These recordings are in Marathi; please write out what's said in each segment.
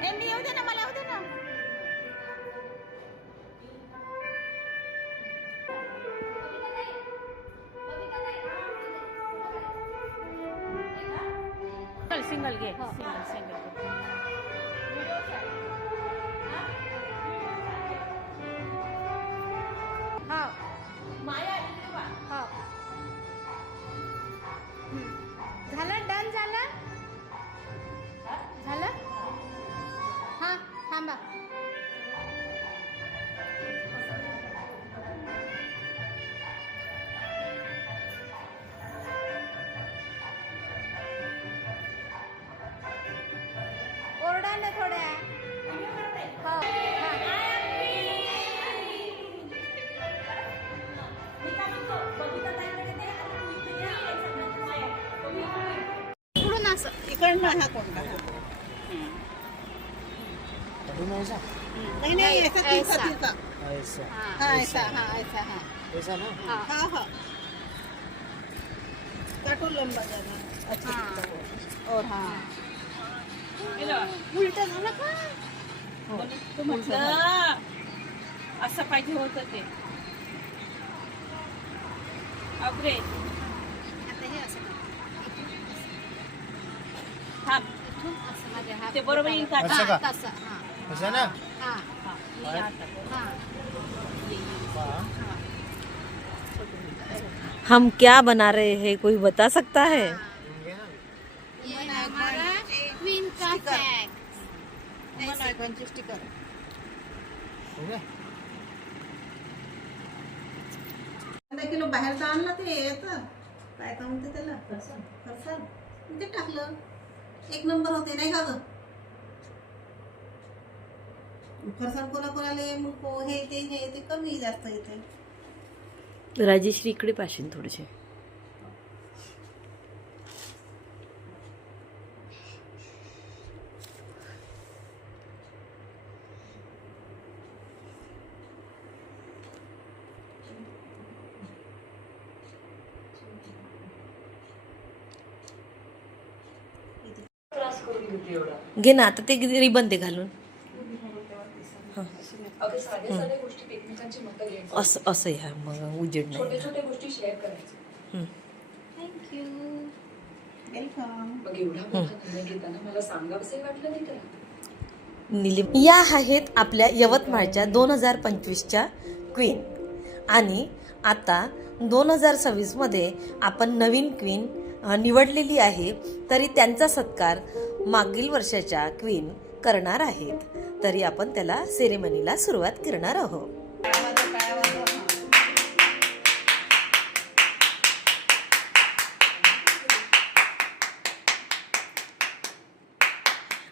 मी येऊ दे ना, मला येऊ दे ना. सिंगल घे, सिंगल सिंगल. हा माया हा झालं, डन झालं. झालं. हा थांबा. ओरडा ना थोड्या. हो इकडून असं, इकडनं हा कोणता. नहीं नहीं ऐसा तीसरा तीसरा ऐसा हाँ ऐसा हाँ ऐसा हाँ ऐसा ना हाँ हाँ हाँ काटो लंबा जाना अच्छा और हाँ उलटा झाला का तो म्हटलं असं पाहिजे होतं ते अबरे आता हे असं थांब इथून असं माझ्या हात ते बरोबर येईल का तसं हां ऐसा ना हाँ हाँ हम क्या बना रहे हैं, कोई बता सकता है? ये हमारा क्वीन का टैग आयकॉनचे स्टिकर किलो बाहेर आणलं ते येतं काय का म्हणते त्याला फरसाण ते टाकलं एक नंबर होते नाही का ग फरसाण कोणाकोणाला मग हे ते कमी जास्त येते. राजेश्री इकडे पाशील थोडेसे. घे ना आता ते रिबन ते घालून असं असं ह्या मग उजेड नाही. छोट्या गोष्टी शेअर करायच्या. Thank you welcome. मग एवढा मोठा निर्णय घेताना मला सांगावंसे वाटलं नाही त्याला. निलिम या आहेत आपल्या यवतमाळच्या 2025च्या क्वीन आणि आता 2026 मध्ये आपण नवीन क्वीन निवडलेली आहे. तरी त्यांचा सत्कार मागील वर्षाच्या क्वीन करणार आहेत. तरी आपण त्याला सेरेमनीला सुरुवात करणार आहोत.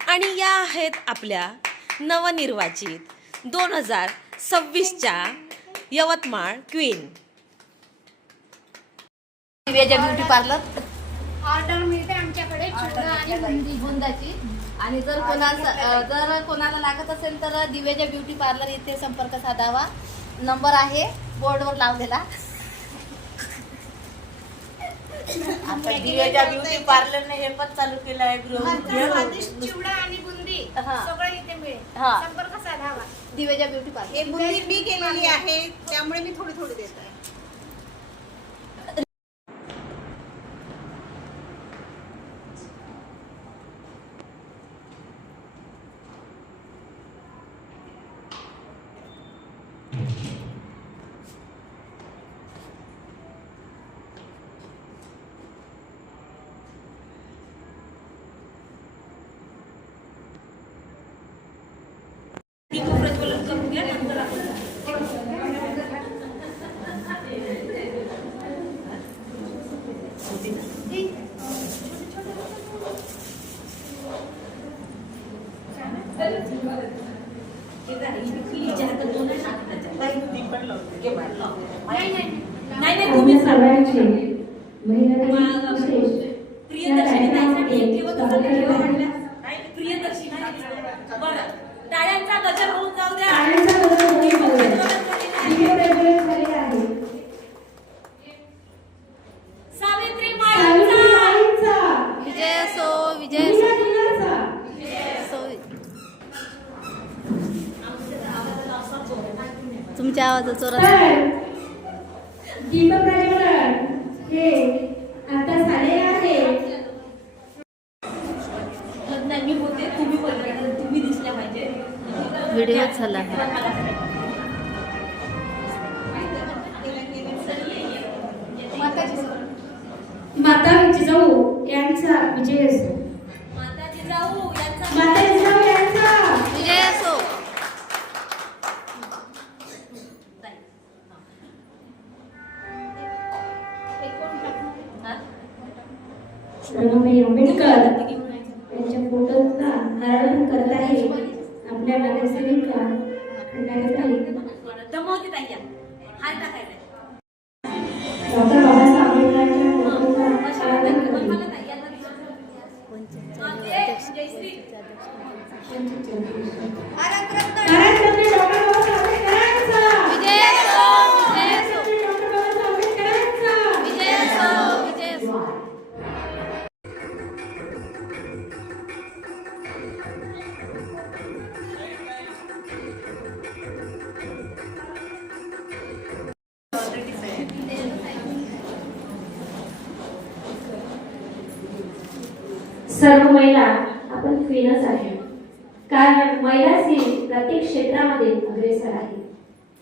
आणि या आहेत आपल्या नवनिर्वाचित 2026च्या यवतमाळ क्वीन. दिव्याच्या ब्युटी पार्लर ऑर्डर मिळते आमच्याकडे चुडा आणि बुंदाची. आणि जर कोणाला लागत असेल तर दिव्याच्या ब्युटी पार्लर इथे संपर्क साधावा. नंबर आहे बोर्डवर लावलेला. आता दिव्याच्या ब्युटी पार्लरने हे पण चालू केलं आहे स्वादिष्ट चिवडा आणि बुंदी सगळं इथे मिळेल. संपर्क साधावा. दिव्याच्या ब्युटी पार्लर. हे बुंदी मी केलेली आहे त्यामुळे मी थोडी थोडी देत आहे. टाळ्यांचा गजर होऊन जाऊ द्या. सावित्री माईंचा विजय असो विजय असो. तुमच्या आवाजात जोरात. तर दीपक प्रज्वलन हे आता झाले आहे. नाही, मी बोलते, तुम्ही बोलता, तुम्ही दिसल्या पाहिजे. व्हिडिओ झाला आहे. माता जिजाऊ यांचा विजय असो. माता जिजाऊ यांचा विजय असो. रमाबाई आंबेडकर यांच्या फोटोचा धारण करत आहे आपल्या नगरसेविका खंडाळेताई. डॉक्टर बाबासाहेब आंबेडकरांच्या फोटोचा धारण करते. भारतरत्न डॉक्टर बाबासाहेब आंबेडकरांचा विजय असो. विजय असो. डॉक्टर बाबासाहेब आंबेडकरांचा विजय असो. विजय असो. सर्व महिला आपण क्वीनच आहे, कारण महिलाच ही प्रत्येक क्षेत्रामध्ये अग्रेसर आहे.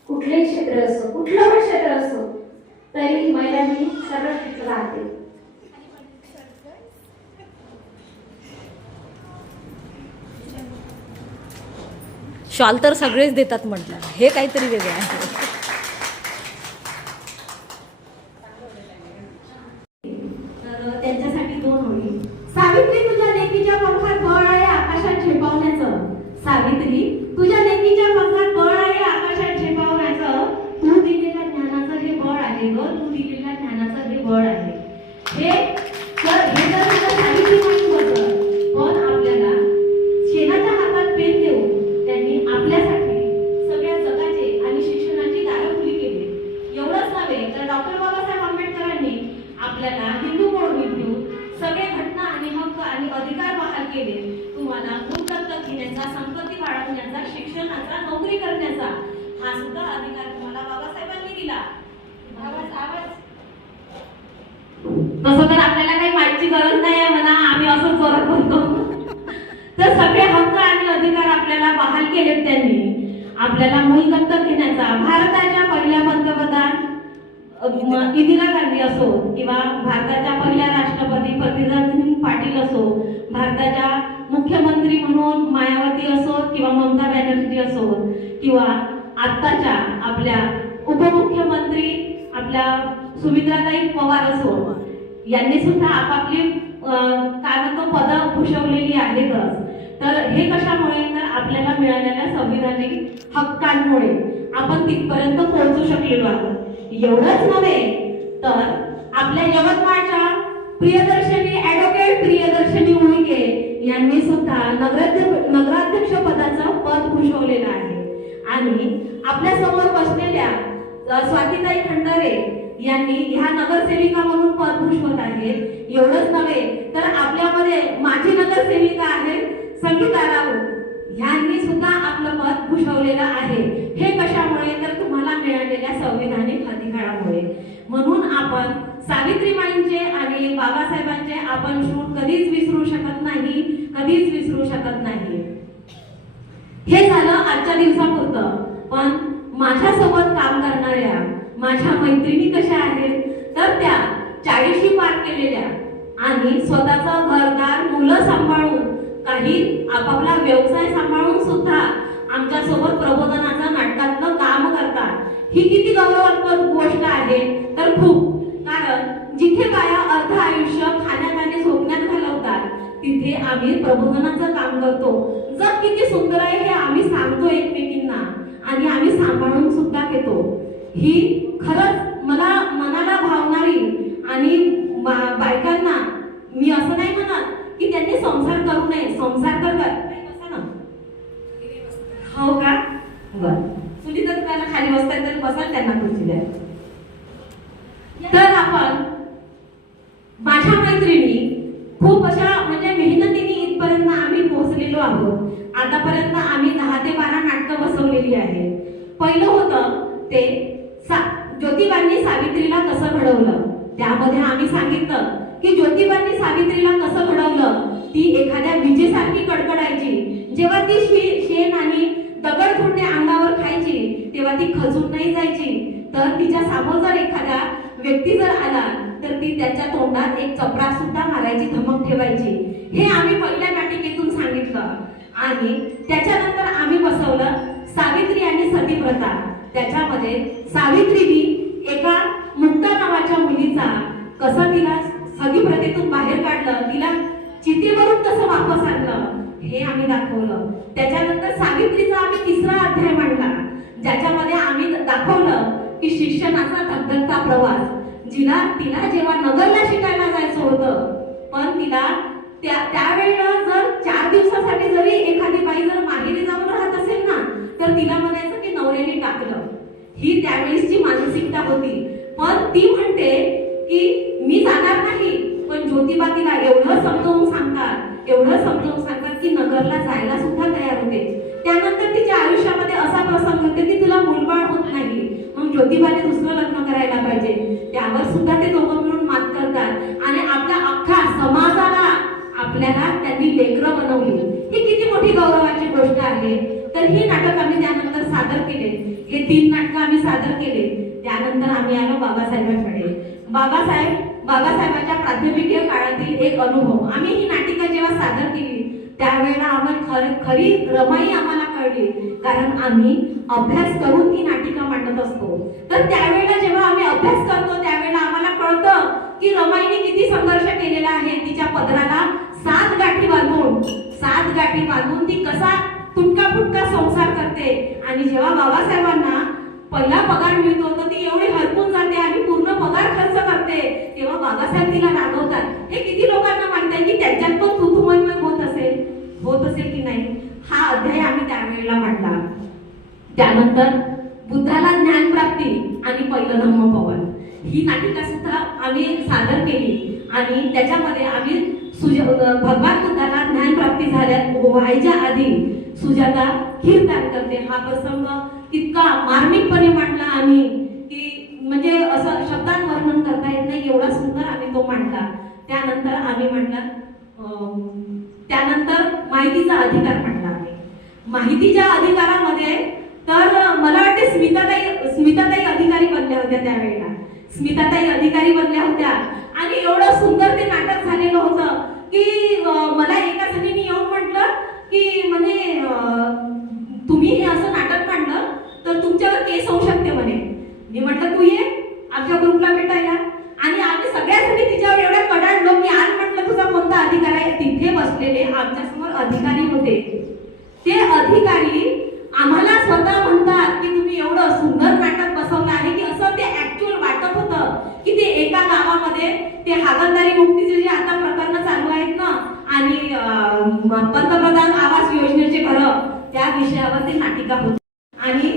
कुठलेही क्षेत्र असो, कुठलं पण क्षेत्र असो, तरी महिला ही सर्व राहते. शॉल तर सगळेच देतात म्हटलं, हे काहीतरी वेगळं आहे. तर त्यांच्यासाठी 2 ओळी. सावित्री तुझ्या लेकीच्या पंखात बळ आहे आकाशात झेपावण्याचं. सावित्री तुझ्या लेकीच्या पंखात बळ आहे आकाशात झेपावण्याचं. तू दिलेल्या ज्ञानाचं हे बळ आहे ग, तू दिलेल्या ज्ञानाचं हे बळ आहे. हे तर तुझं सावित्री म्हणून होतं, पण आपल्याला शेणाच्या हातात पेन देऊन त्यांनी आपल्यासाठी सगळ्या जगाचे आणि शिक्षणाची दारं खुली केली. एवढंच नव्हे तर डॉक्टर बाबासाहेब आंबेडकरांनी आपल्याला हिंदू कोड विद्युत सगळे घटना आणि हक्क आणि अधिकार बहाल केले. तुम्हाला मूल दत्तक घेण्याचा, संपत्ती वाढवण्याचा, शिक्षणाचा, नोकरी करण्याचा हा सुद्धा अधिकार तुम्हाला बाबासाहेबांनी दिला. तसं तर आपल्याला काही माहिती गरज नाही आहे म्हणा, आम्ही असंच जोरात बोलतो. तर सगळे हक्क आणि अधिकार आपल्याला बहाल केलेत त्यांनी. आपल्याला मूल दत्तक घेण्याचा, भारताच्या पहिल्या पंतप्रधान इंदिरा गांधी असो किंवा भारताच्या पहिल्या राष्ट्रपती प्रतिभासिंग पाटील असो, भारताच्या मुख्यमंत्री म्हणून मायावती असो किंवा ममता बॅनर्जी असो, किंवा आत्ताच्या आपल्या उपमुख्यमंत्री आपल्या सुमित्राताई पवार असो, यांनी सुद्धा आपापली काय म्हणतो पदं भूषवलेली आहेतच. तर हे कशामुळे, तर आपल्याला मिळालेल्या संविधानिक हक्कांमुळे आपण तिथपर्यंत पोहोचू शकलेलो आहोत. एवढंच नव्हे तर आपल्या यवतमाळच्या प्रियदर्शनी ॲडव्होकेट प्रियदर्शनी उईके यांनी सुद्धा नगराध्यक्ष पदाचं पद भूषवलेलं आहे. आणि आपल्या समोर बसलेल्या स्वातीताई खंडारे यांनी ह्या नगरसेविका म्हणून पद भूषवत आहेत. एवढंच नव्हे तर आपल्यामध्ये माजी नगरसेविका आहेत संगीता राऊत, ह्यांनी सुद्धा आपलं पद भूषवलेलं आहे. हे कशामुळे, तर तुम्हाला मिळालेल्या संविधानिक अधिकारामुळे. म्हणून आपण सावित्रीबाईंचे आणि बाबासाहेबांचे आपण शूट कधीच विसरू शकत नाही, कधीच विसरू शकत नाही. हे झालं आजच्या दिवसापुरतं. पण माझ्यासोबत काम करणाऱ्या माझ्या मैत्रिणी कशा आहेत, तर त्या 40शी पार केलेल्या आणि स्वतःचं घरदार मुलं सांभाळून, काही आपापला व्यवसाय सांभाळून सुद्धा आमच्या सोबत प्रबोधनाच्या नाटकातलं काम करतात. ही किती गौरवास्पद गोष्ट आहे, तर खूप. कारण जिथे बाया अर्ध आयुष्य खाण्यात आणि झोपण्यात घालवतात, तिथे आम्ही प्रबोधनाचं काम करतो. जग किती सुंदर आहे हे आम्ही सांगतो एकमेकींना आणि आम्ही सांभाळून सुद्धा घेतो. ही खरंच मला मनाला भावणारी आणि बायकांना मी असं नाही म्हणत की त्यांनी संसार करू नये, संसार करतात ना. हो का, बर सुनीता त्यांना खाली बसतात तर बसाल, त्यांना खुर्ची द्या. तर आपण माझ्या मैत्रिणी खूप अशा म्हणजे मेहनतीने इथपर्यंत आम्ही पोहोचलेलो आहोत. आतापर्यंत आम्ही 10 ते 12 नाटकं बसवलेली आहेत. पहिलं होतं ते ज्योतिबांनी सावित्रीला कसं घडवलं. त्यामध्ये आम्ही सांगितलं की ज्योतिबांनी सावित्रीला कसं घडवलं. ती एखाद्या विजेसारखी कडकडायची. जेव्हा ती शेण आणि दगडधोंडे अंगावर खायची तेव्हा ती खचून नाही जायची. तर तिच्या समोर जर एखादा व्यक्ती जर आला तर ती त्याच्या तोंडात एक चपरा सुद्धा मारायची, धमक ठेवायची. हे आम्ही पहिल्या नाटिकेतून सांगितलं. आणि त्याच्यानंतर आम्ही बसवलं सावित्री आणि सती प्रथा. त्याच्यामध्ये सावित्रीने एका मुक्ता नावाच्या मुलीचा कसं तिला सती प्रथेतून बाहेर काढलं, तिला चितेवरून कसं वापस आणलं हे आम्ही दाखवलं. त्याच्यानंतर सावित्रीचा आम्ही 3रा अध्याय मांडला, ज्याच्यामध्ये आम्ही दाखवलं की शिक्षणाचा धगधगता प्रवास. तिला जेव्हा नगरला शिकायला जायचं होतं, पण तिला त्यावेळेला जर 4 दिवसासाठी जरी एखादी बाई जर माहेरी जाऊन राहत असेल ना, तर तिला म्हणायचं की नवऱ्याने टाकलं. ही त्यावेळेसची मानसिकता होती. पण ती म्हणते की मी जाणार नाही, पण ज्योतिबा तिला एवढं समजावून सांगतात की नगरला जायला सुद्धा तयार होते. त्यानंतर तिच्या आयुष्यामध्ये असा प्रसंग होते की तिला मुलबाळ होत नाही. मग ज्योतिबाने दुसरं लग्न करायला पाहिजे. त्यावर सुद्धा ते दोघं मिळून मात करतात आणि आपल्या अख्ख्या समाजाला आपल्याला त्यांनी लेकरं बनवली. ही किती मोठी गौरवाची गोष्ट आहे. तर ही नाटक आम्ही त्यानंतर सादर केले. हे 3 नाटकं आम्ही सादर केले. त्यानंतर आम्ही आलो बाबासाहेबांकडे. बाबासाहेबांच्या प्राथमिकीय काळातील एक अनुभव. आम्ही ही नाटिका जेव्हा सादर केली त्यावेळेला आम्हाला खरी रमाई आम्हाला कळली, कारण आम्ही अभ्यास करून ती नाटिका मांडत असतो. तर त्यावेळेला जेव्हा आम्ही अभ्यास करतो त्यावेळेला आम्हाला कळतं की रमाईने किती संघर्ष केलेला आहे. तिच्या पदराला 7 गाठी बांधून ती कसा तुटका फुटका संसार करते. आणि जेव्हा बाबासाहेबांना पहिला पगार मिळतो तर ती एवढी हरपून जाते आणि पूर्ण पगार खर्च करते, तेव्हा बाबासाहेब तिला रागवतात. हे किती लोकांना माहिती आहे की त्यांच्यात पण तुतुमयमय होत असेल की नाही. हा अध्याय आम्ही त्यावेळेला मांडला. त्यानंतर बुद्धाला ज्ञान प्राप्ती आणि पहिलं धम्मपवन ही नाटिका सुद्धा आम्ही सादर केली. आणि त्याच्यामध्ये आम्ही भगवान बुद्धाला ज्ञान प्राप्ती व्हायच्या आधी सुजाता खीरदान करते. हा प्रसंग इतका मार्मिकपणे मांडला आम्ही की म्हणजे असं शब्दात वर्णन करता येत नाही, एवढा सुंदर आम्ही तो मांडला. त्यानंतर आम्ही माहितीचा अधिकार मांडला. आम्ही माहितीच्या अधिकारामध्ये तर मला वाटते स्मिताताई अधिकारी बनल्या होत्या. त्यावेळेला स्मिताताई अधिकारी बनल्या होत्या आणि एवढं सुंदर ते नाटक झालेलं होतं की मला एका जणीने येऊन म्हटलं की म्हणजे तुम्ही हे असं नाटक मांडलं तर तुमच्यावर केस होऊ शकते म्हणे. मी म्हटलं तू ये आमच्या ग्रुपला भेटायला. आणि आम्ही सगळ्यासाठी तिच्यावर एवढ्या कडाडलो की आज म्हटलं तुझा कोणता अधिकार आहे. तिथे बसलेले आमच्यासमोर अधिकारी होते. ते अधिकारी आम्हाला स्वतः म्हणतात की तुम्ही एवढं सुंदर नाटक बसवलं आहे की असं ते ऍक्च्युअल वाटत होतं की ते एका गावामध्ये ते हागणदारी मुक्तीचे जे आता प्रकरण चालू आहेत ना आणि पंतप्रधान आवास योजनेचे घरं त्या विषयावर ते नाटिका होती. आणि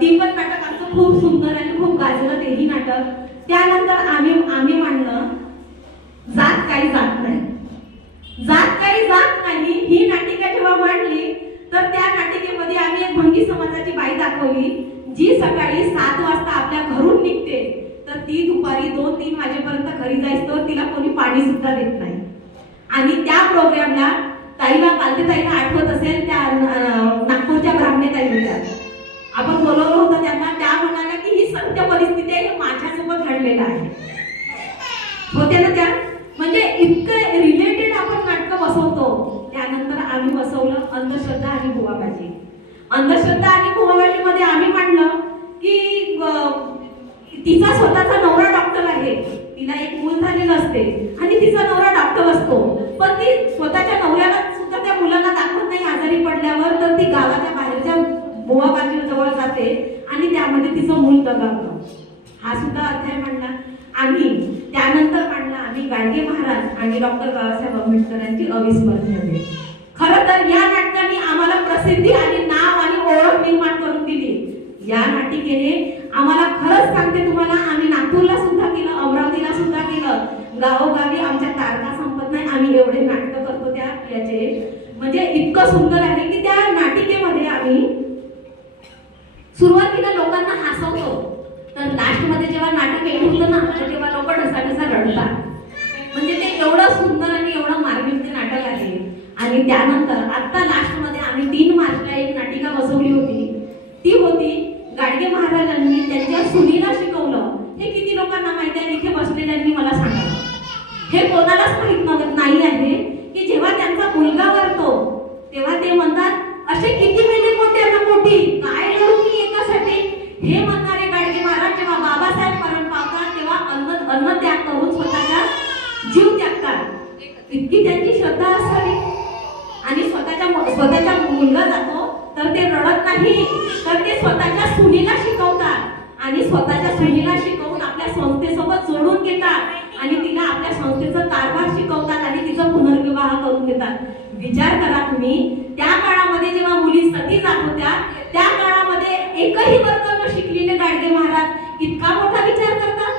ती पण नाटक आमचं खूप सुंदर आणि खूप गाजलं तेही नाटक. त्यानंतर आम्ही मांडलं जात काही जात नाही ही नाटिका जेव्हा मांडली तर त्या नाटिकेमध्ये आम्ही एक भंगी समाजाची बाई दाखवली जी सकाळी 7 वाजता आपल्या घरून निघते तर ती दुपारी 2-3 वाजेपर्यंत घरी जायचं तिला कोणी पाणी सुद्धा देत नाही. आणि त्या प्रोग्रामला ताईला आठवत असेल त्या नागपूरच्या ब्राह्मणे ताई होत्या. आपण बोलवलं होतं त्यांना. त्या म्हणाल्या की ही सत्य परिस्थिती आहे, हे माझ्यासोबत घडलेलं आहे. होते ना त्या. म्हणजे इतकं रिलेटेड आपण नाटकं बसवतो. त्यानंतर आम्ही बसवलं अंधश्रद्धा आणि भुवाबाजी. अंधश्रद्धा आणि भुवाबाजी मध्ये आम्ही मांडलं की तिचा स्वतःचा नवरा डॉक्टर आहे, तिला एक मूल झालेलं असते आणि तिचा नवरा डॉक्टर असतो, पण ती स्वतःच्या नवऱ्याला सुद्धा त्या मुलांना दाखवत नाही आजारी पडल्यावर. तर ती गावाच्या बाहेरच्या भुवाबाजी जवळ जाते आणि त्यामध्ये तिचं मूल दगावतं. हा सुद्धा अध्याय मांडला. आणि त्यानंतर मांडला आम्ही गाडगे महाराज आणि डॉक्टर बाबासाहेब आंबेडकरांची अविस्मरणीय. खरं तर या नाटकाने आम्हाला प्रसिद्धी आणि नाव आणि ओळख निर्माण करून दिली. या नाटिकेने आम्हाला खरंच सांगते तुम्हाला, आम्ही नागपूरला सुद्धा केलं, अमरावतीला सुद्धा केलं, गावोगावी आमच्या तारखा संपत नाही. आम्ही एवढे नाटकं करतो त्या याचे. म्हणजे इतकं सुंदर आहे की त्या नाटिकेमध्ये आम्ही सुरुवातीला लोकांना हसवून सुनीला शिकवलं हे किती लोकांना माहिती आहे? इथे बसलेल्यांनी मला सांगा. हे कोणालाच माहित नाही आहे की जेव्हा त्यांचा मुलगा मरतो तेव्हा ते म्हणतात असे किती मेले मोठे ना मोठी काय लढू मी एकासाठी. हे म्हणणारे गाडगे महाराज जेव्हा बाबासाहेब मरण पावतात तेव्हा अन्न त्याग करून स्वतःचा जीव त्यागतात. इतकी त्यांची श्रद्धा असावी. आणि स्वतःचा मुलगा जातो तर ते रडत नाही, तर ते स्वतःच्या सुनीला शिकवतात आणि स्वतःच्या सुनीला शिकवून आपल्या संस्थेसोबत जोडून घेतात आणि तिला आपल्या संस्थेचं कारभार शिकवतात आणि तिचा पुनर्विवाह करून घेतात. विचार करा तुम्ही, त्या काळामध्ये जेव्हा मुली सती जात होत्या त्या काळामध्ये एकही वर्ग न शिकलेले गाडगे महाराज इतका मोठा विचार करतात.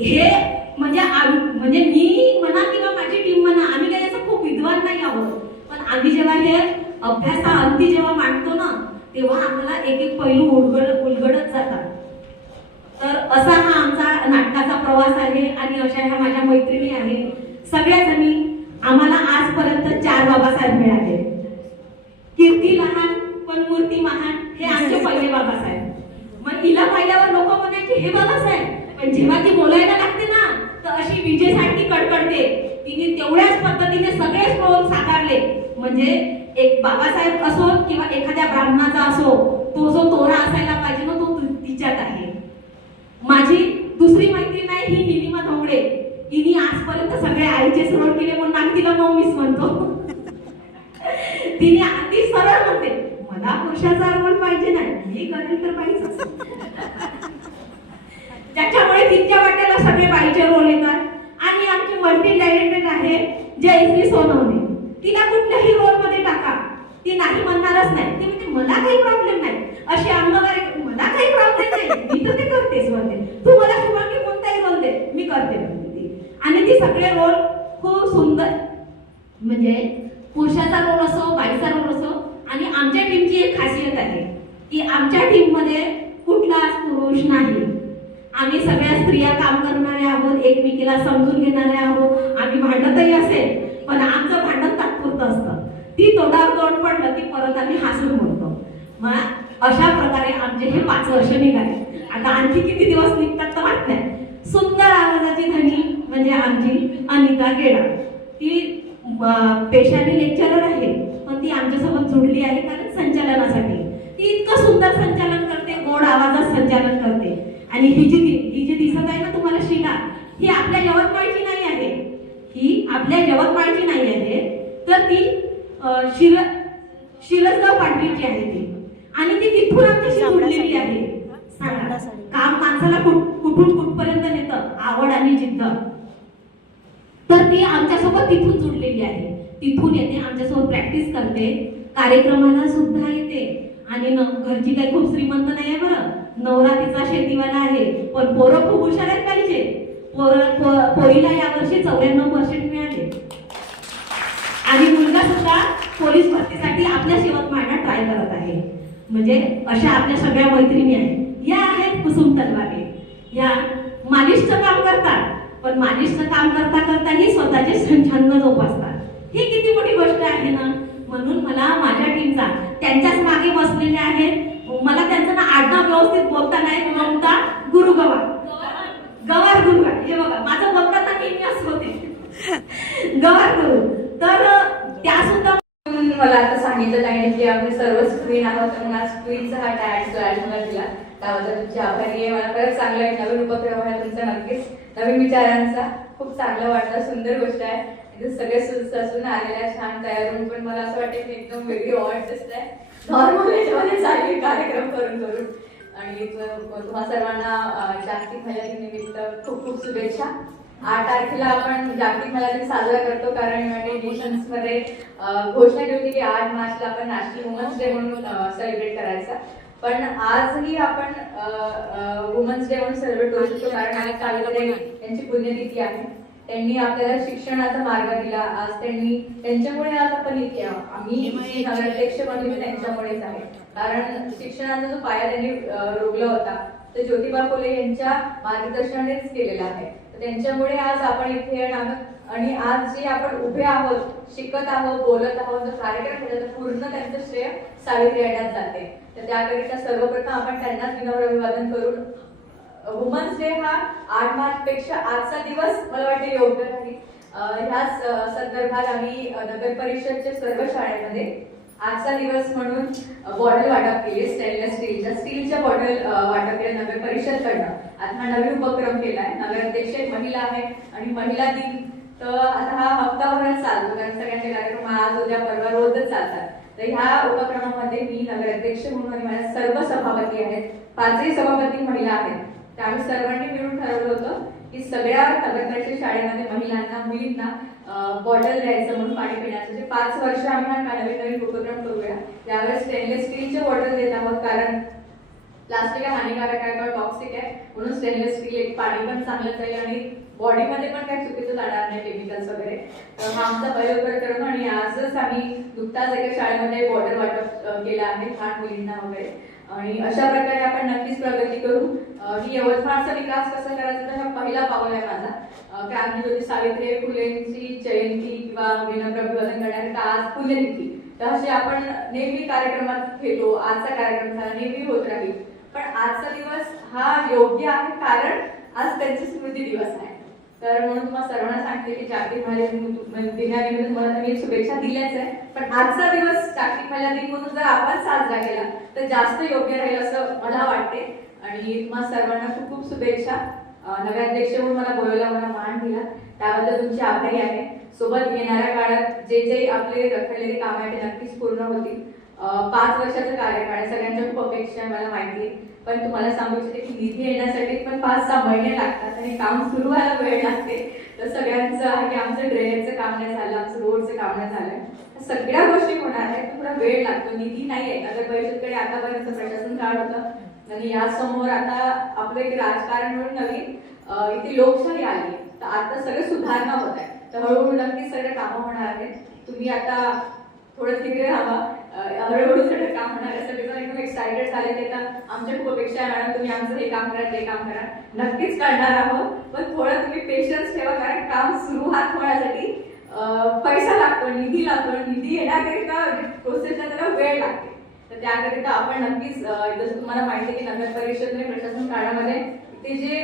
हे म्हणजे मी म्हणा किंवा माझी टीम म्हणा, आम्ही काही असं खूप विद्वान नाही आहोत, पण आम्ही जेव्हा हे अभ्यासाअंती जेव्हा मांडतो ना तेव्हा आम्हाला एक एक पैलू उलगडत जातात. तर असा हा आमचा नाटकाचा प्रवास आहे आणि अशा ह्या माझ्या मैत्रिणी आहेत. सगळ्या जणी आम्हाला आजपर्यंत 4 बाबासाहेब मिळाले. कीर्ती लहान पण मूर्ती महान हे आमचे पहिले बाबासाहेब. मग हिला पाहिल्यावर लोक म्हणायचे हे बाबासाहेब, पण जेव्हा ती बोलायला लागते ना तर अशी विजेसारखी कडकडते. तिने तेवढ्याच पद्धतीने सगळेच रोल साकारले. म्हणजे एक बाबासाहेब असो किंवा एखाद्या ब्राह्मणाचा असो, तो जो तोरा असायला पाहिजे ना तो तिच्यात आहे. माझी दुसरी मैत्रीण आहे ही निलिमा धोंगडे. तिने आजपर्यंत सगळे आईचेच रोल केले म्हणून आम्ही तिला मम्मीच म्हणतो. तिने अगदी सरळ म्हणते मला पुरुषाचा रोल पाहिजे नाही, मी करेल तर पाहिजे. त्याच्यामुळे तिच्या वाट्याला सगळे बाईचे रोल येतात. आणि आमची मल्टी टॅलेंटेड आहे जयश्री सोनवणे. तिला कुठल्याही रोल मध्ये टाका, ती नाही म्हणणारच नाही. ती म्हणते मला काही प्रॉब्लेम नाही. अशी अंगवारी मला काही प्रॉब्लेम नाही, मी तर ते करतेच म्हणते. तू मला शुभांगी कोणताही रोल दे मी करते म्हणते ती. आणि ती सगळे रोल खूप सुंदर, म्हणजे पुरुषाचा रोल असो बाईचा रोल असो. आणि आमच्या टीमची एक खासियत आहे की आमच्या टीम मध्ये कुठलाच पुरुष नाही. आम्ही सगळ्या स्त्रिया काम करणाऱ्या आहोत, एकमेकीला समजून घेणाऱ्या आहोत. आम्ही भांडतही असेल पण आमचं भांडण तात्पुरतं असतं. ती तोंडावर तोंड पडलं की परत आम्ही हसून बोलतो. मग अशा प्रकारे आमचे हे 5 वर्ष निघाले. आता आणखी किती दिवस निघतात तर माहित नाही. सुंदर आवाजाची धनी म्हणजे आमची अनिता गेडा. ती पेशाने लेक्चरर आहे पण ती आमच्यासोबत जोडली आहे कारण संचालनासाठी. ती इतकं सुंदर संचालन करते, गोड आवाजात संचालन करते. आणि ही जी दिसत आहे ना तुम्हाला शिला, ही आपल्या यवतमाळची नाही आहे. ही आपल्या यवतमाळची नाही आहे, तर ती शिरसगाव पाटणीची आहे ती. आणि ती तिथून आमच्याशी जोडलेली आहे. सांगा, काम माणसाला कुठून कुठपर्यंत नेतं, आवड आणि जिद्द. तर ती आमच्यासोबत तिथून जोडलेली आहे. तिथून येते, आमच्यासोबत प्रॅक्टिस करते, कार्यक्रमाला सुद्धा येते. आणि घरची काही खूप श्रीमंत नाही आहे बरं, नवरा तिचा शेतीवाला आहे, पण पोरं खूप हुशार आहेत पाहिजे. पोरीला यावर्षी 94% मिळाले. आणि मुलगा सुद्धा पोलीस भरतीसाठी आपल्या यवतमाळला ट्राय करत आहे. म्हणजे अशा आपल्या सगळ्या मैत्रिणी आहेत. या आहेत कुसुम तलवारे. या मालिशचं काम करतात, पण मालिशचं काम करता करताही स्वतःचे छंद जोपासतात. ही किती मोठी गोष्ट आहे ना. म्हणून मला माझ्या टीमचा त्यांच्याच मागे बसलेले आहेत. मला त्यांचं ना आडनाव व्यवस्थित बोलता नाही. ममता गुरुगवार, गवार गुरुगवार. हे बघा माझं बोलताना नेहमी असं होते गवार गुरु. तर त्या सुद्धा मला आता सांगितलं त्यांनी की आम्ही सर्वच क्वीन आहोत आणि आज क्वीनचा हा टॅग स्लॅश मला दिला त्याबद्दल तुमची आभारी आहे. मला खरंच चांगलं एक नवीन उपक्रम आहे तुमचा, नक्कीच नवीन विचारांचा. खूप चांगलं वाटलं, सुंदर गोष्ट आहे. सगळे सजून आलेल्या छान तयार होऊन, पण मला असं वाटतं की एकदम वेगळी ऑड दिसत आहे. नॉर्मल याच्यामध्ये चालू कार्यक्रम करून. आणि तुम्हा सर्वांना जागतिक महिला दिनानिमित्त खूप खूप शुभेच्छा. 8 तारखेला आपण जागतिक महिला दिन साजरा करतो कारण युनायटेड नेशन्स मध्ये घोषणा केली होती की 8 मार्चला आपण नॅशनल वुमन्स डे म्हणून सेलिब्रेट करायचा. पण आजही आपण वुमन्स डे म्हणून सेलिब्रेट करू शकतो कारण आज सावित्रीबाई यांची पुण्यतिथी आहे. त्यांनी आपल्याला शिक्षणाचा मार्ग दिला. आज त्यांच्यामुळे आज आपण इथे आम्ही नगराध्यक्ष बनले त्यांच्यामुळेच आहे. कारण शिक्षणाचा जो पाया त्यांनी रोवला होता तो ज्योतिबा फुले यांच्या मार्गदर्शनानेच केलेला आहे. त्यांच्यामुळे आज आपण इथे आणि आज जे आपण उभे आहोत, शिकत आहोत, बोलत आहोत, जो कार्यक्रम केला तर पूर्ण त्यांचं श्रेय सावित्री यांनाच जाते. तर त्याकरिता सर्वप्रथम आपण त्यांनाच विनम्र अभिवादन करून वुमन्स डे हा 8 मार्च पेक्षा आजचा दिवस मला वाटते योग्य राहील. ह्याच संदर्भात आम्ही नगर परिषदच्या सर्व शाळेमध्ये आजचा दिवस म्हणून बॉटल वाटप केली. स्टीलच्या बॉटल वाटप केल्या नगर परिषदकडनं. आता हा नवीन उपक्रम केलाय. नगराध्यक्ष एक महिला आहे आणि महिला दिन तर आता हा हप्ताभरच चालतो, कारण सगळ्यांचे कार्यक्रम आज उद्या परवा रोजच चालतात. तर ह्या उपक्रमामध्ये मी नगराध्यक्ष म्हणून आणि माझ्या सर्व सभापती आहेत, 5ही सभापती महिला आहेत. त्यामुळे सर्वांनी मिळून ठरवलं होतं की सगळ्या नगर परिषद शाळेमध्ये महिलांना, मुलींना बॉटल द्यायचं म्हणून पाणी पिण्याचं. जे 5 वर्ष आम्ही हा नवीन उपक्रम करूया. यावेळेस स्टेनलेस स्टीलचे बॉटल देत आहोत, कारण प्लास्टिक हानिकारक आहे किंवा टॉक्सिक आहे, म्हणून स्टेनलेस स्टील एक पाणी पण चांगलं जाईल आणि बॉडीमध्ये पण काही चुकीचं जाणार नाही, केमिकल्स वगैरे. तर हा आमचा पहिला उपक्रम आणि आजच आम्ही नुकताच एका शाळेमध्ये बॉटल वाटप केलं आहे लहान मुलींना वगैरे. आणि अशा प्रकारे आपण नक्कीच प्रगती करू. ही यवतमाळचा विकास कसा करायचा तर हा पहिला पाऊल आहे माझा. क्रांतीज्योती सावित्रीबाई फुलेंची जयंती किंवा विनम्र अभिवादन करण्याकरिता आज पुण्यतिथी, तर असे आपण नेहमी कार्यक्रमात घेतो. आजचा कार्यक्रम झाला, नेहमी होत राहील. पण आजचा दिवस हा योग्य आहे कारण आज त्यांची स्मृती दिवस आहे. तर म्हणून तुम्हाला सर्वांना सांगते की जागतिक महिला दिनानिमित्त मला तर मी शुभेच्छा दिल्याच आहे, पण आजचा दिवस जागतिक महिला दिन म्हणून जर आपण साजरा केला तर जास्त योग्य राहील असं मला वाटते. आणि तुम्हाला सर्वांना खूप खूप शुभेच्छा. नगराध्यक्ष म्हणून मला बोलायला, मला मान दिला त्याबद्दल तुमची आभारी आहे. सोबत येणाऱ्या काळात जे जे आपले रखडलेले काम आहे ते नक्कीच पूर्ण होतील. 5 वर्षाचा कार्यकाळ आहे, सगळ्यांच्या खूप अपेक्षा आहे मला माहिती आहे. पण तुम्हाला सांगू इच्छिते की निधी येण्यासाठी पण 5-6 महिने लागतात आणि काम सुरू व्हायला वेळ लागते. तर सगळ्यांचं आहे की आमचं ड्रेनेजचं काम नाही झालं, आमचं रोडचं काम नाही झालं, सगळ्या गोष्टी होणार आहेत. थोडा वेळ लागतो, निधी नाही आहे. नगर परिषदकडे आतापर्यंत प्रशासन काळ होतं आणि यासमोर आता आपलं एक राजकारण म्हणून नवीन इथे लोकशाही आली, तर आता सगळं सुधारणा होत आहे. तर हळूहळू नक्कीच सगळे कामं होणार आहेत. तुम्ही आता थोडं तिकडे राहा, हळूहळू सगळं काम होणार आहे. सगळेजण एकदम एक्साइटेड झाले की आता आमच्या खूप अपेक्षा आहे मॅडम, तुम्ही आमचं हे काम करा, ते काम करा. नक्कीच करणार आहोत, पण थोडं तुम्ही पेशन्स ठेवा, कारण काम सुरुवात होण्यासाठी पैसा लागतो, निधी लागतो. निधी येण्याकरिता प्रोसेसला त्याला वेळ लागते. तर त्याकरिता आपण नक्कीच, जसं तुम्हाला माहिती आहे की नगर परिषद आणि प्रशासन काळामध्ये ते जे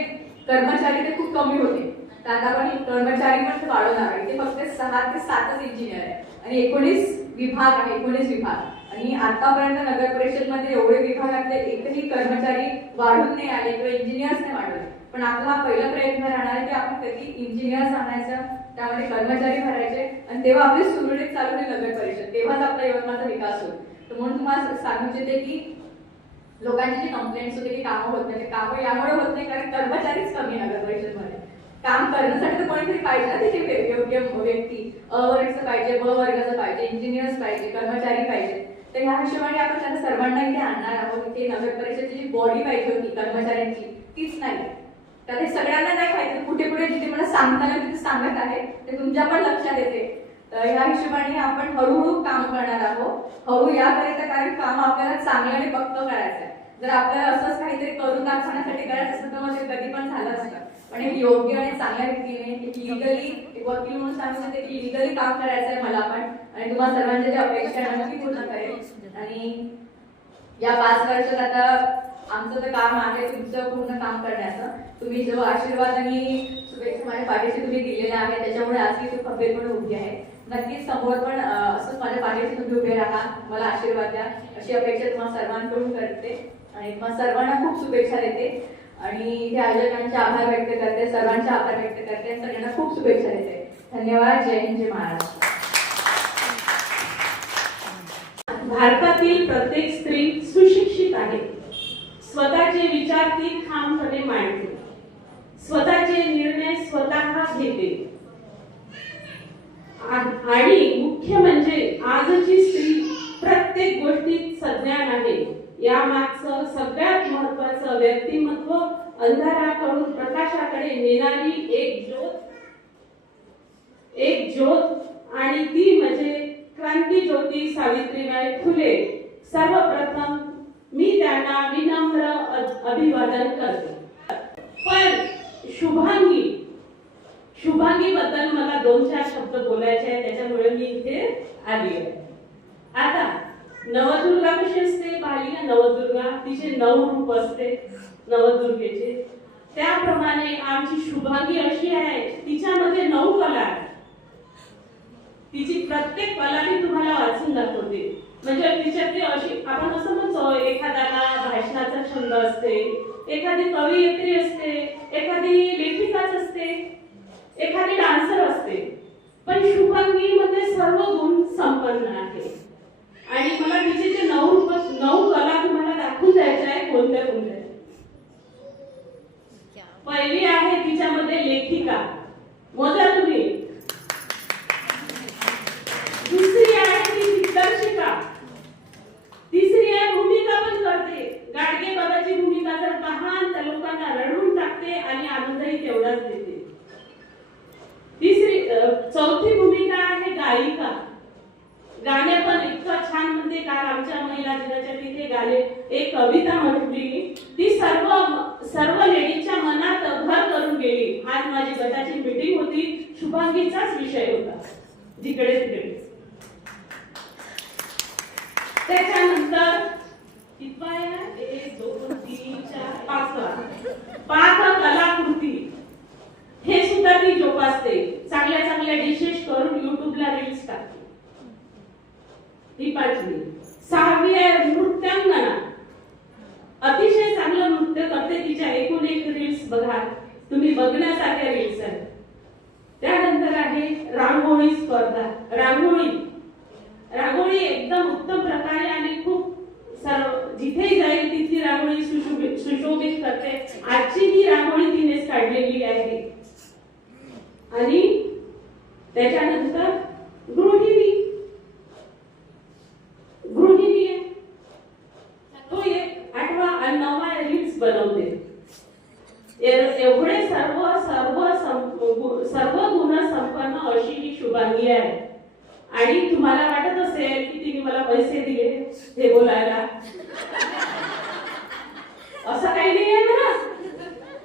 कर्मचारी ते खूप कमी होते, तर आता आपण कर्मचारी पण वाढवणार आहे. ते फक्त 6 ते 7च इंजिनियर आहे आणि 19 विभाग आहे, 19 विभाग. आणि आतापर्यंत नगर परिषदमध्ये एवढे विभागातले एकही कर्मचारी वाढून नाही आले किंवा इंजिनियर्स नाही वाढवले. पण आपला हा पहिला प्रयत्न राहणार आहे की आपण कधी इंजिनियर्स आणायचं, त्यामध्ये कर्मचारी भरायचे आणि तेव्हा आपली सुरळीत चालू होईल नगर परिषद, तेव्हाच आपला यवतमाळचा विकास होईल. तर म्हणून तुम्हाला सांगू इच्छिते की लोकांची जी कंप्लेंट्स होते की कामं होत नाही, ते कामं यामुळे होत नाही कारण कर्मचारीच कमी नगर परिषदमध्ये. काम करण्यासाठी तर कोणीतरी पाहिजे ना तिथे योग्य व्यक्ती. अ वर्गाचं पाहिजे, ब वर्गाचं पाहिजे, इंजिनियर्स पाहिजे, कर्मचारी पाहिजे. तर ह्या हिशोबाने आपण त्यांना सर्वांना इथे आणणार आहोत. इथे नगर परिषदेची जी बॉडी पाहिजे होती कर्मचाऱ्यांची तीच नाही. तर हे सगळ्यांना नाही पाहिजे. कुठे कुठे जिथे मला सांगताना तिथे सांगत आहे ते तुमच्या पण लक्षात येते. तर ह्या हिशोबाने आपण हळूहळू काम करणार आहोत. हळू याकरिता, कारण काम आपल्याला चांगलं आणि पक्क करायचं आहे. जर आपल्याला असंच काहीतरी करून दाखवण्यासाठी करायचं असेल तर मग ते कधी पण झालं असतं. पण एक योग्य आणि चांगल्या रीतीने लिगली, एक वकील म्हणून सांगितलं ते की लिगली काम करायचं आहे मला पण, आणि तुम्हाला सर्वांच्या ज्या अपेक्षा आहे नक्की पूर्ण करेल. आणि या 5 वर्षात आता आमचं तर काम आहे तुमचं पूर्ण काम करण्याचं. तुम्ही जो आशीर्वाद आणि शुभेच्छा माझ्या पाठीशी तुम्ही दिलेल्या आहे त्याच्यामुळे आज मी खूप खंबीरपणे उभी आहे. नक्कीच समोर पण असंच माझ्या पाठीशी तुम्ही उभे राहा, मला आशीर्वाद द्या अशी अपेक्षा तुम्हाला सर्वांकडून करते आणि तुम्हाला सर्वांना खूप शुभेच्छा देते. आणि इथे आयोजकांचे आभार व्यक्त करते, सर्वांचे आभार व्यक्त करते, सगळ्यांना खूप शुभेच्छा देते. धन्यवाद. जय हिंद, जय महाराष्ट्र. भारतातील प्रत्येक स्त्री सुशिक्षित आहे. स्वतःचे विचार ती ठामपणे मांडते, स्वतःचे निर्णय स्वतः घेते. आणि मुख्य म्हणजे आजची स्त्री प्रत्येक गोष्टीत सज्ञान आहे. या मागचं सगळ्यात महत्वाचं व्यक्तिमत्व अंधाराकडून प्रकाशाकडे नेणारी एक ज्योत आणि ती म्हणजे क्रांतीज्योती सावित्रीबाई फुले. सर्वप्रथम मी त्यांना विनम्र अभिवादन करते. पण शुभांगी बद्दल मला 2-4 शब्द बोलायचे आहेत, त्याच्यामुळे मी इथे आली आहे. आता नवदुर्गा कशी असते, पाहिली ना नवदुर्गा, तिचे 9 रूप असते नवदुर्गेचे. त्याप्रमाणे आमची शुभांगी अशी आहे, तिच्यामध्ये 9 कला आहेत. तिची प्रत्येक कला मी तुम्हाला वाचून दाखवते. म्हणजे तिच्यातली अशी, आपण असं म्हणतो एखाद्याला भाषणाचा छंद असते, एखादी कवयित्री असते, एखादी लेखिकाच असते, एखादी डान्सर असते, पण शुभांगी मध्ये सर्व गुण संपन्न आहे. आणि मला तिचे जे 9 कला तुम्हाला दाखवून द्यायच्या आहे. कोणत्या कोणत्या? पहिली आहे तिच्यामध्ये लेखिका, मोजा तुम्ही. दुसरी आहे ती दिग्दर्शिका. तिसरी आहे भूमिका पण करते. गाडगे बाबाची भूमिका जर पाहाल तर लोकांना रडवून टाकते आणि आनंदही तेवढाच देते. चौथी भूमिका आहे गायिका. गाणे पण इतकं छान म्हणते. काल आमच्या महिला दिनाच्या तिथे गाणे एक कविता म्हटली, ती सर्व लेडीजच्या मनात घर करून गेली. आज माझी गटाची मीटिंग होती, शुभांगीचाच विषय होता जिकडे तिकडे. त्याच्यानंतर कितवा आहे? 1 2 3 4 5 कलाकृती. हे सुद्धा ती जोपासते. चांगल्या डिशेस करून युट्यूबला रील्स टाकते. ही 5वी. 6वी आहे नृत्यांगना. अतिशय चांगलं नृत्य करते. तिच्या एकूण एक रील्स बघा, तुम्ही बघण्यासारख्या रील्स आहेत. त्यानंतर आहे रांगोळी स्पर्धा. रांगोळी एकदम उत्तम प्रकारे आणि खूप जिथे जाईल तिथे रांगोळी सुशोभित करते. आजची ही रांगोळी तिनेच काढलेली आहे. आणि त्याच्यानंतर गृहिणी आहे. तो एक 8वा आणि 9वा रील्स बनवते. एवढे सर्व गुण संपन्न अशी ही शुभांगी आहे. आणि तुम्हाला वाटत असेल की तिने मला पैसे दिले हे बोलायला, असं काही नाही आहे ना.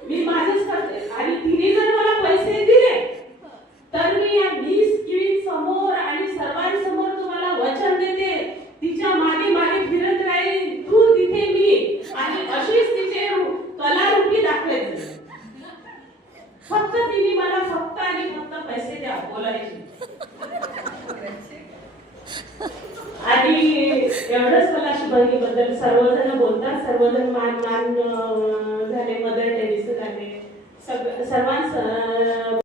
मी माझंच करते. आणि तिने जर मला पैसे दिले तर मी या 20 क्वीन समोर आणि सर्वांसमोर तुम्हाला वचन देते, तिच्या मागे फिरत राहील तू तिथे मी, आणि अशीच तिचे कलारूपी दाखवेल. फक्त तिने मला फक्त पैसे द्या बोलायचे. आणि एवढंच मला शुभांगी बद्दल सर्वजण बोलतात. सर्वजण मान झाले, मदर टेरेसा झाले, सर्वांच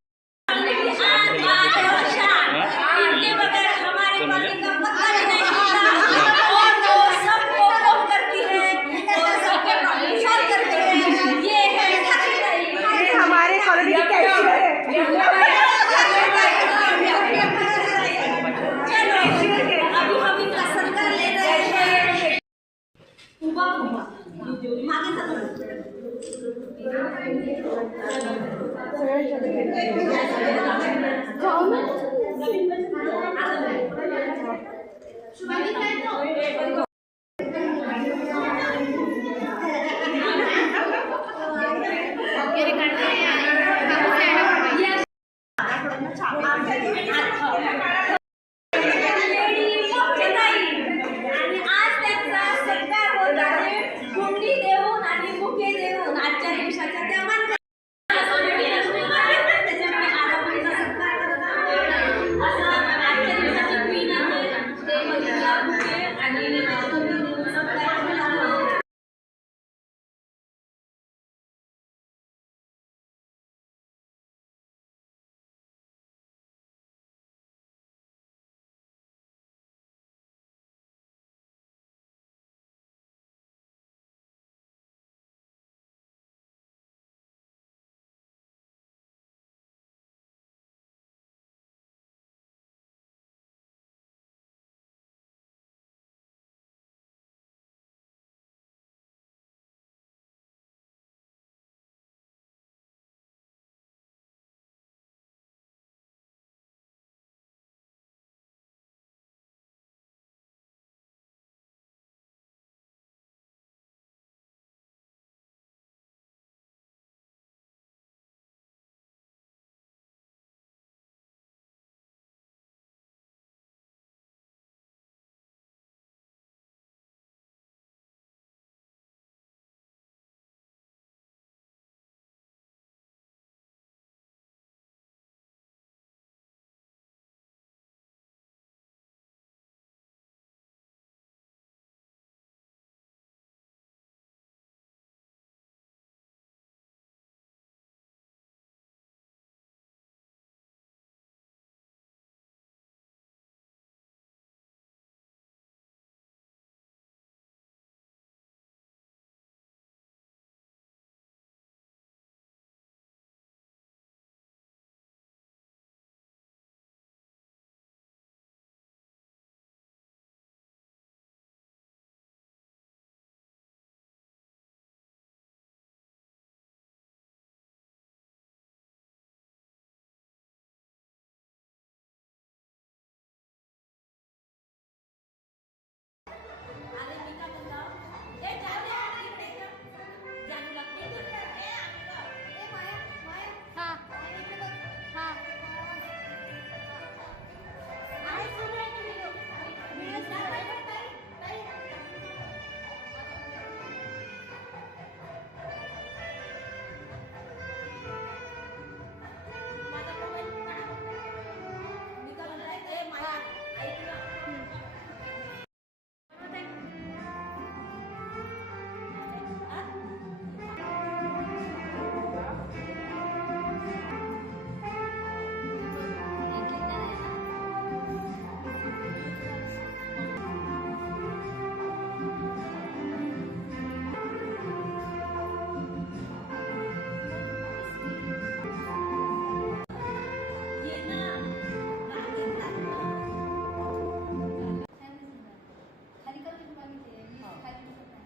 बघितले मी हो. खाली दिसत नाही.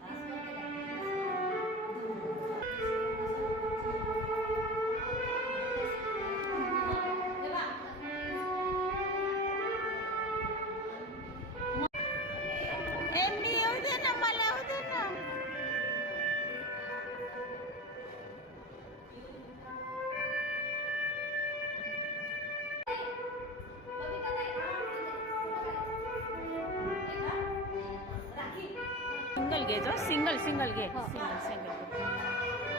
हा. वीस वर केला. हे बघ. मी येऊ दे ना, मला येऊ दे ना. बघितलं नाही? राखी. सिंगल घे जो सिंगल सिंगल घे हो. सिंगल सिंगल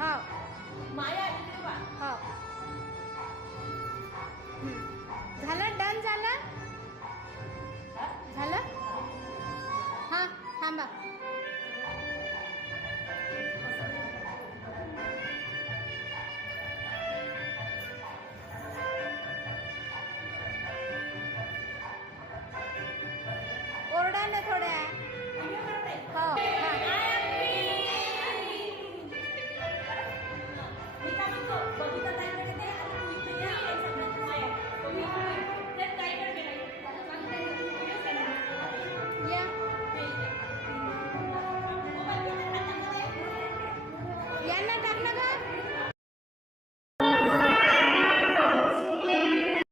हो माया इकडे बघ. हो झालं डन झालं झालं हा थांबा ओरडा ना थोड्या हो हा मी काय म्हणतो, बबिता ताईकडे दे आणि तू इथे ये आणि सगळ्यांचं माया. तुम्ही इकडे. ते ताईकडे दे. या ते इथे. मोबाईल घे ना, हातात दे. यांना टाकलं का